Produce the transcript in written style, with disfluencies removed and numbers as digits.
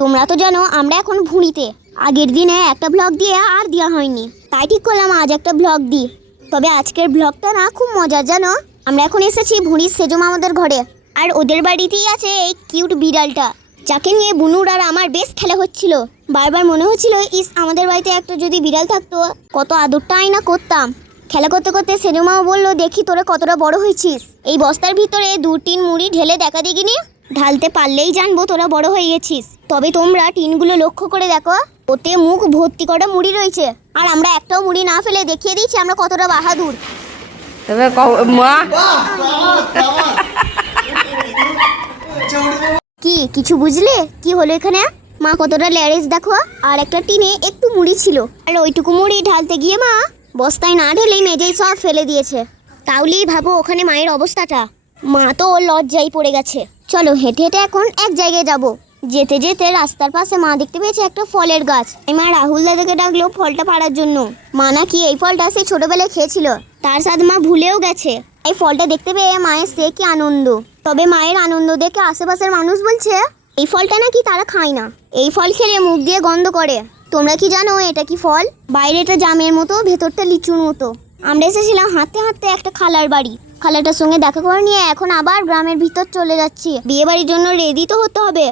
তোমরা তো জানো আমরা এখন ভুঁড়িতে। আগের দিনে একটা ব্লগ দিয়ে আর দেওয়া হয়নি, তাই ঠিক করলাম আজ একটা ব্লগ দিই। তবে আজকের ব্লগটা না খুব মজার, জানো। আমরা এখন এসেছি ভুঁড়ির সেজো মামাদের ঘরে, আর ওদের বাড়িতেই আছে এই কিউট বিড়ালটা, যাকে নিয়ে বুনুর আর আমার বেশ খেলা হচ্ছিল। বারবার মনে হচ্ছিল ইস আমাদের বাড়িতে একটা যদি বিড়াল থাকতো কত আদরটাই না করতাম। খেলা করতে করতে সেজো মামা বললো, দেখি তোরা কতটা বড় হয়েছিস। এই বস্তার ভিতরে 2-3 মুড়ি ঢেলে দেখা দেখিনি, ঢালতে পারলেই জানবো তোরা বড় হয়ে গেছিস। তবে তোমরা টিনগুলো লক্ষ্য করে দেখো, ওতে মুখ ভর্তি করা মুড়ি রয়েছে, আর আমরা একটাও মুড়ি না ফেলে দেখিয়ে দিচ্ছি আমরা কতটা বাহাদুর। কি কিছু বুঝলে কি হলো এখানে? মা কতটা ল্যারেজ দেখো, আর একটা টিনে একটু মুড়ি ছিল, আর ওইটুকু মুড়ি ঢালতে গিয়ে মা বস্তায় না ঢেলেই মেঝেই সব ফেলে দিয়েছে। তাহলেই ভাবো ওখানে মায়ের অবস্থাটা। মা তো লজ্জায় পড়ে গেছে। চলো হেঁটে হেঁটে এখন এক জায়গায় যাব। যেতে যেতে রাস্তার পাশে মা দেখতে পেয়েছে একটা ফলের গাছ। মা রাহুল দাদাকে ডাকলো ফলটা পাড়ার জন্য। মা নাকি এই ফলটা সেই ছোটবেলায় খেয়েছিল, তার সাথে মা ভুলেও গেছে। এই ফলটা দেখতে পেয়ে মায়ের সে কি আনন্দ। তবে মায়ের আনন্দ দেখে আশেপাশের মানুষ বলছে এই ফলটা নাকি তারা খায় না, এই ফল খেলে মুখ দিয়ে গন্ধ করে। তোমরা কি জানো এটা কি ফল? বাইরেটা জামের মতো, ভেতরটা লিচুর মতো। আমরা এসেছিলাম হাঁটতে হাঁটতে একটা খালার বাড়ি। খালাটার সঙ্গে দেখা করে নিয়ে এখন আবার গ্রামের ভিতর চলে যাচ্ছি। বিয়ে বাড়ির জন্য রেডি তো হতে হবে।